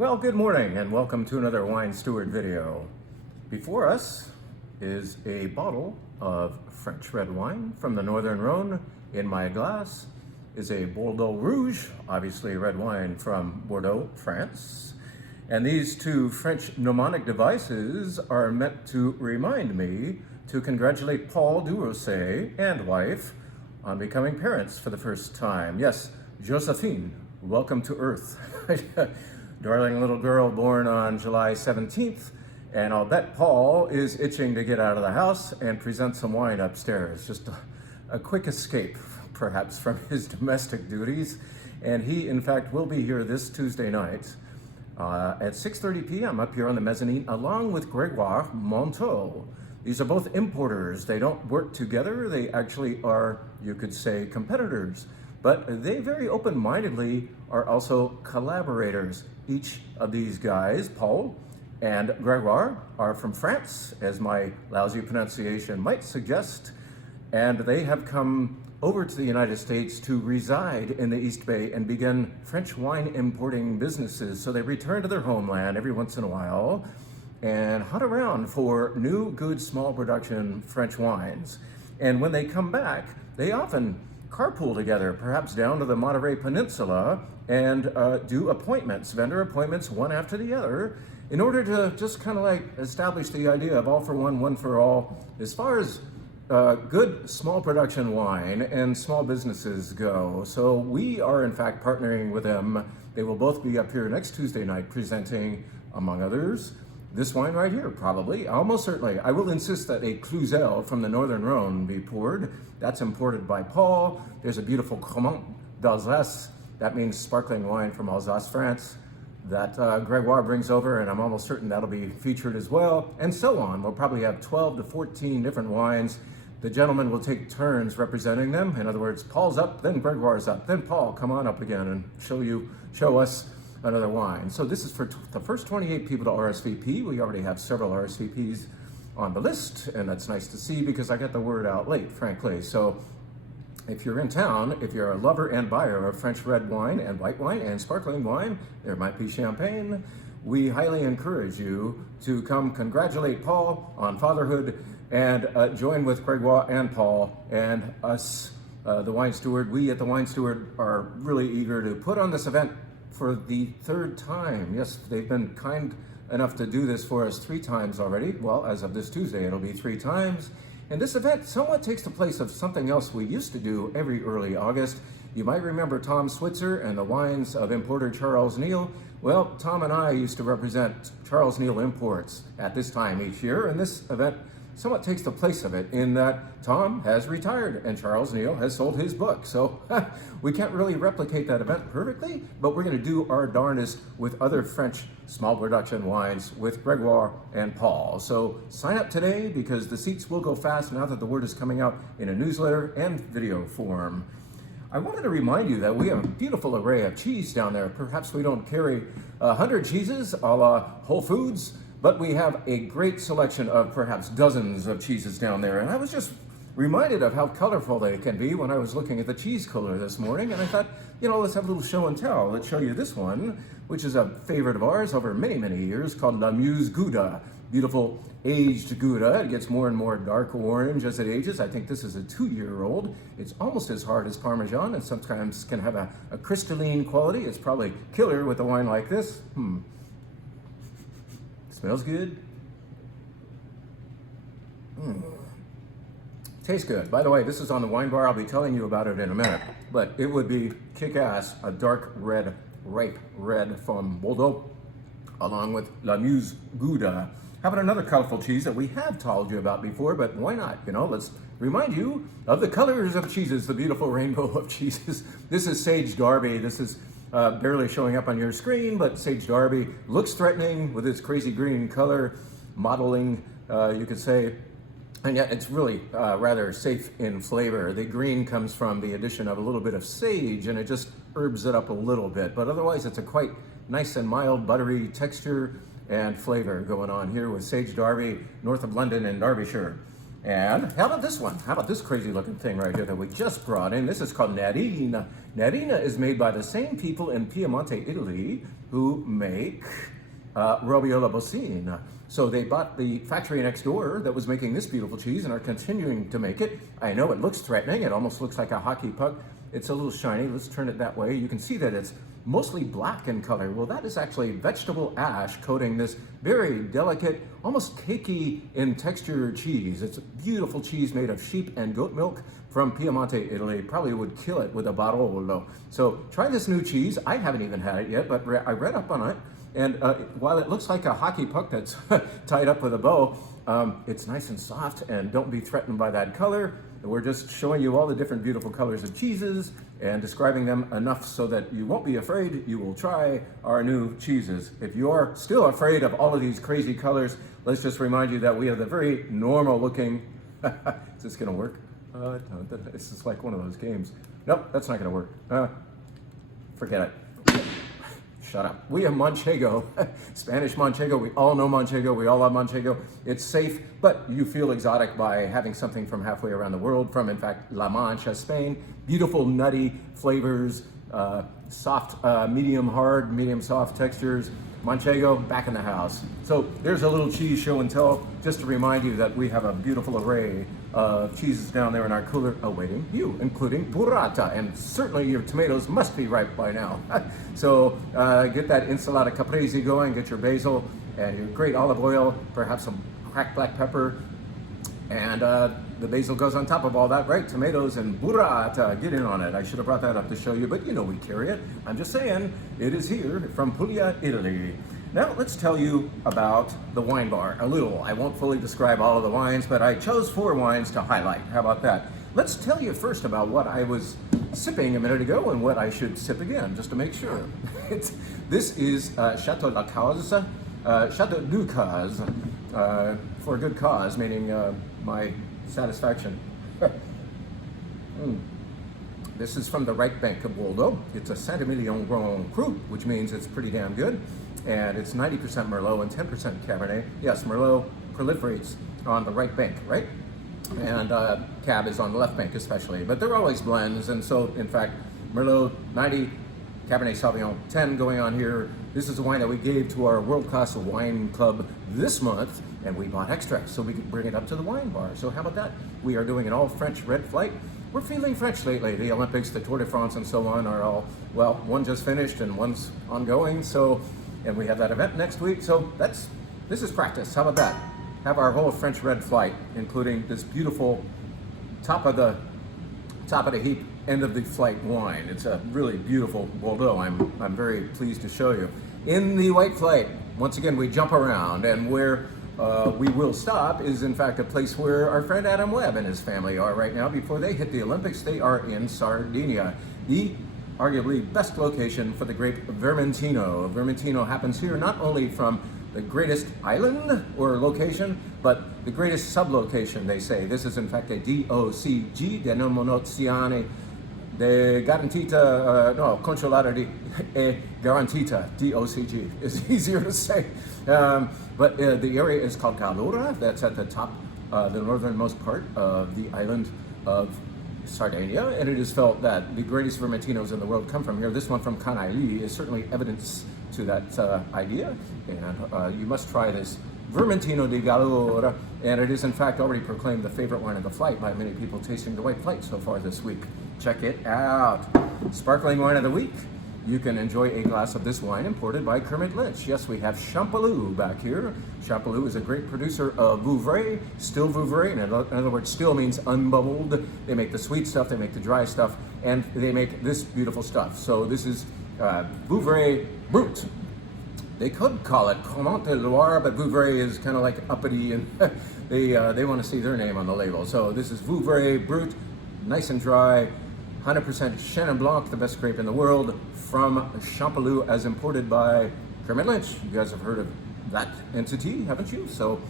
Well, good morning and welcome to another Wine Steward video. Before us is a bottle of French red wine from the Northern Rhone. In my glass is a Bordeaux Rouge, obviously red wine from Bordeaux, France. And these two French mnemonic devices are meant to remind me to congratulate Paul Durocher and wife on becoming parents for the first time. Yes, Josephine, welcome to Earth. Darling little girl born on July 17th, and I'll bet Paul is itching to get out of the house and present some wine upstairs. Just a quick escape, perhaps, from his domestic duties. And he, in fact, will be here this Tuesday night at 6:30 p.m. up here on the mezzanine, along with Gregoire Monteau. These are both importers. They don't work together. They actually are, you could say, competitors. But they very open-mindedly are also collaborators. Each of these guys, Paul and Gregoire, are from France, as my lousy pronunciation might suggest, and they have come over to the United States to reside in the East Bay and begin French wine importing businesses. So they return to their homeland every once in a while and hunt around for new, good, small production French wines. And when they come back, they often carpool together, perhaps down to the Monterey Peninsula, and do appointments, vendor appointments, one after the other, in order to just kind of like establish the idea of all for one, one for all. As far as good small production wine and small businesses go. So we are in fact partnering with them. They will both be up here next Tuesday night presenting, among others, this wine right here, probably, almost certainly. I will insist that a Cluzel from the Northern Rhone be poured. That's imported by Paul. There's a beautiful Cremant d'Alsace. That means sparkling wine from Alsace, France, that Gregoire brings over, and I'm almost certain that'll be featured as well, and so on. We'll probably have 12 to 14 different wines. The gentlemen will take turns representing them. In other words, Paul's up, then Gregoire's up, then Paul, come on up again and show us another wine. So this is for the first 28 people to RSVP. We already have several RSVPs on the list, and that's nice to see because I got the word out late, frankly. So if you're in town, if you're a lover and buyer of French red wine and white wine and sparkling wine, there might be champagne, we highly encourage you to come congratulate Paul on fatherhood and join with Gregoire and Paul and us, the Wine Steward. We at the Wine Steward are really eager to put on this event for the third time. Yes, they've been kind enough to do this for us 3 times already. Well, as of this Tuesday, it'll be 3 times. And this event somewhat takes the place of something else we used to do every early August. You might remember Tom Switzer and the wines of importer Charles Neal. Well, Tom and I used to represent Charles Neal Imports at this time each year, and this event somewhat takes the place of it in that Tom has retired and Charles Neal has sold his book. So we can't really replicate that event perfectly, but we're going to do our darndest with other French small production wines with Gregoire and Paul. So sign up today because the seats will go fast now that the word is coming out in a newsletter and video form. I wanted to remind you that we have a beautiful array of cheese down there. Perhaps we don't carry 100 cheeses a la Whole Foods, but we have a great selection of perhaps dozens of cheeses down there. And I was just reminded of how colorful they can be when I was looking at the cheese cooler this morning. And I thought, let's have a little show and tell. Let's show you this one, which is a favorite of ours over many, many years, called La Muse Gouda. Beautiful aged Gouda. It gets more and more dark orange as it ages. I think this is a 2-year-old. It's almost as hard as Parmesan and sometimes can have a crystalline quality. It's probably killer with a wine like this. Smells good. Tastes good. By the way, this is on the WineBar. I'll be telling you about it in a minute. But it would be kick-ass, a dark red, ripe red from Bordeaux, along with La Muse Gouda. How about another colorful cheese that we have told you about before, but why not? Let's remind you of the colors of cheeses, the beautiful rainbow of cheeses. This is Sage Darby. This is barely showing up on your screen, but Sage Darby looks threatening with its crazy green color, modeling, you could say, and yet it's really rather safe in flavor. The green comes from the addition of a little bit of sage, and it just herbs it up a little bit, but otherwise it's a quite nice and mild buttery texture and flavor going on here with Sage Darby, north of London in Derbyshire. And how about this one? How about this crazy looking thing right here that we just brought in? This is called Narina. Narina is made by the same people in Piemonte, Italy, who make Robiola Bocine. So they bought the factory next door that was making this beautiful cheese and are continuing to make it. I know it looks threatening. It almost looks like a hockey puck. It's a little shiny. Let's turn it that way. You can see that it's mostly black in color. Well, that is actually vegetable ash coating this very delicate, almost cakey in texture cheese. It's a beautiful cheese made of sheep and goat milk from Piemonte, Italy. Probably would kill it with a Barolo. So try this new cheese. I haven't even had it yet, but I read up on it. And while it looks like a hockey puck that's tied up with a bow, it's nice and soft, and don't be threatened by that color. We're just showing you all the different beautiful colors of cheeses and describing them enough so that you won't be afraid. You will try our new cheeses. If you're still afraid of all of these crazy colors, let's just remind you that we have the very normal looking, is this gonna work? It's just like one of those games. Nope, that's not gonna work. Forget it. Shut up. We have Manchego, Spanish Manchego. We all know Manchego. We all love Manchego. It's safe, but you feel exotic by having something from halfway around the world, from, in fact, La Mancha, Spain. Beautiful, nutty flavors, soft, medium hard, medium soft textures. Manchego, back in the house. So there's a little cheese show and tell, just to remind you that we have a beautiful array of cheeses down there in our cooler awaiting you, including burrata, and certainly your tomatoes must be ripe by now. So get that ensalada caprese going, get your basil and your great olive oil, perhaps some cracked black pepper, and the basil goes on top of all that, right? Tomatoes and burrata, get in on it. I should have brought that up to show you, but you know we carry it. I'm just saying, it is here from Puglia, Italy. Now let's tell you about the wine bar a little. I won't fully describe all of the wines, but I chose 4 wines to highlight. How about that? Let's tell you first about what I was sipping a minute ago and what I should sip again, just to make sure. This is Chateau La Cause, Chateau du Cause, for a good cause, meaning my satisfaction. This is from the right bank of Bordeaux. It's a Saint-Emilion Grand Cru, which means it's pretty damn good. And it's 90% Merlot and 10% Cabernet. Yes, Merlot proliferates on the right bank, right? And Cab is on the left bank especially. But they're always blends, and so, in fact, Merlot 90, Cabernet Sauvignon 10 going on here. This is a wine that we gave to our world-class wine club this month, and we bought extracts so we could bring it up to the wine bar. So how about that? We are doing an all-French red flight. We're feeling French lately. The Olympics, the Tour de France, and so on are all, well, one just finished and one's ongoing, so, and we have that event next week, so this is practice. How about that? Have our whole French red flight, including this beautiful top of the heap, end of the flight wine. It's a really beautiful Bordeaux. I'm very pleased to show you. In the white flight, once again, we jump around, and where we will stop is, in fact, a place where our friend Adam Webb and his family are right now. Before they hit the Olympics, they are in Sardinia, the arguably best location for the grape Vermentino. Vermentino happens here not only from the greatest island or location, but the greatest sublocation, they say. This is, in fact, a DOCG, Denominazione de Garantita, Consolata di Garantita, DOCG. It's easier to say. But the area is called Gallura. That's at the top, the northernmost part of the island of Sardinia, and it is felt that the greatest Vermentinos in the world come from here. This one from Canaili is certainly evidence to that idea, and you must try this Vermentino di Gallura, and it is in fact already proclaimed the favorite wine of the flight by many people tasting the white flight so far this week. Check it out. Sparkling wine of the week. You can enjoy a glass of this wine imported by Kermit Lynch. Yes, we have Champollion back here. Champollion is a great producer of Vouvray, still Vouvray. In other words, still means unbubbled. They make the sweet stuff, they make the dry stuff, and they make this beautiful stuff. So this is Vouvray Brut. They could call it Cremant de Loire, but Vouvray is kind of like uppity, and they want to see their name on the label. So this is Vouvray Brut, nice and dry, 100% Chenin Blanc, the best grape in the world, from Champollion, as imported by Kermit Lynch. You guys have heard of that entity, haven't you? So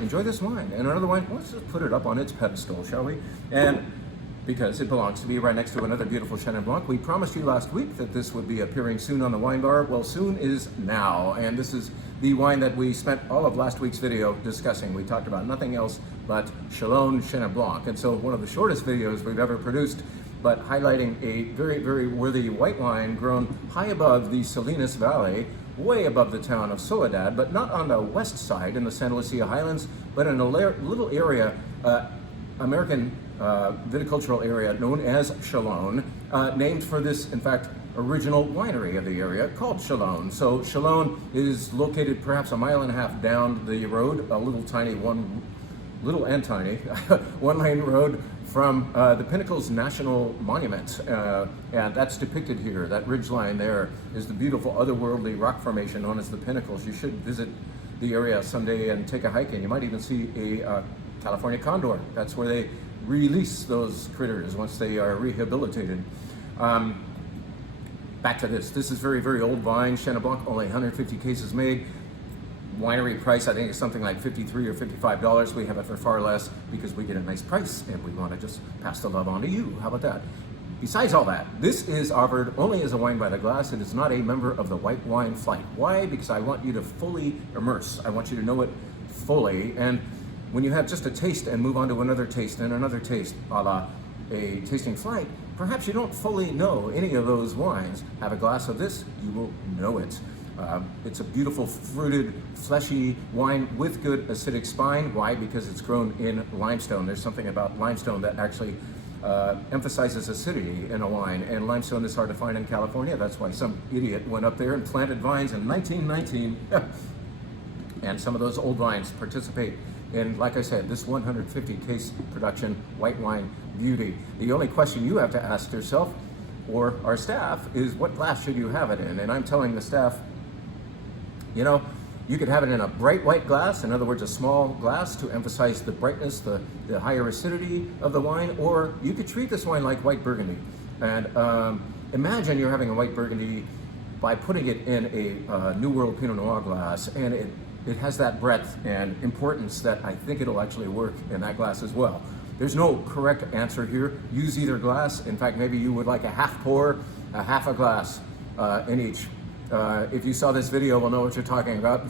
enjoy this wine. And another wine, let's just put it up on its pedestal, shall we? And because it belongs to me right next to another beautiful Chenin Blanc. We promised you last week that this would be appearing soon on the Wine Bar. Well, soon is now, and this is the wine that we spent all of last week's video discussing. We talked about nothing else but Chalon Chenin Blanc, and so one of the shortest videos we've ever produced, but highlighting a very, very worthy white wine grown high above the Salinas Valley, way above the town of Soledad, but not on the west side in the Santa Lucia Highlands, but in a little area, American viticultural area known as Chalon, named for this, in fact, original winery of the area called Chalon. So Chalon is located perhaps a mile and a half down the road, a little and tiny, one-lane road from the Pinnacles National Monument, and that's depicted here. That ridgeline there is the beautiful otherworldly rock formation known as the Pinnacles. You should visit the area someday and take a hike, and you might even see a California condor. That's where they release those critters once they are rehabilitated. Back to this. This is very, very old vine, Chenin Blanc, only 150 cases made. Winery price, I think, is something like $53 or $55. We have it for far less because we get a nice price and we want to just pass the love on to you. How about that? Besides all that, this is offered only as a wine by the glass. It is not a member of the white wine flight. Why? Because I want you to fully immerse. I want you to know it fully. And when you have just a taste and move on to another taste and another taste, a la a tasting flight, perhaps you don't fully know any of those wines. Have a glass of this, you will know it. It's a beautiful, fruited, fleshy wine with good acidic spine. Why? Because it's grown in limestone. There's something about limestone that actually emphasizes acidity in a wine, and limestone is hard to find in California. That's why some idiot went up there and planted vines in 1919, and some of those old vines participate in, like I said, this 150 case production white wine beauty. The only question you have to ask yourself or our staff is, what glass should you have it in? And I'm telling the staff, you know, you could have it in a bright white glass, in other words, a small glass to emphasize the brightness, the higher acidity of the wine, or you could treat this wine like white Burgundy. And imagine you're having a white Burgundy by putting it in a New World Pinot Noir glass, and it has that breadth and importance that I think it'll actually work in that glass as well. There's no correct answer here. Use either glass. In fact, maybe you would like a half pour, a half a glass in each. If you saw this video, we'll know what you're talking about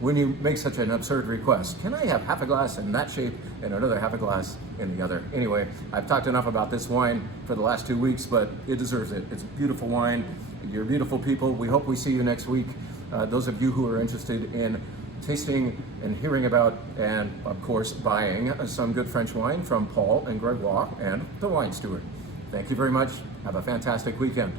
when you make such an absurd request. Can I have half a glass in that shape and another half a glass in the other? Anyway, I've talked enough about this wine for the last 2 weeks, but it deserves it. It's a beautiful wine. You're beautiful people. We hope we see you next week. Those of you who are interested in tasting and hearing about, and of course buying some good French wine from Paul and Gregoire and the Wine Steward. Thank you very much. Have a fantastic weekend.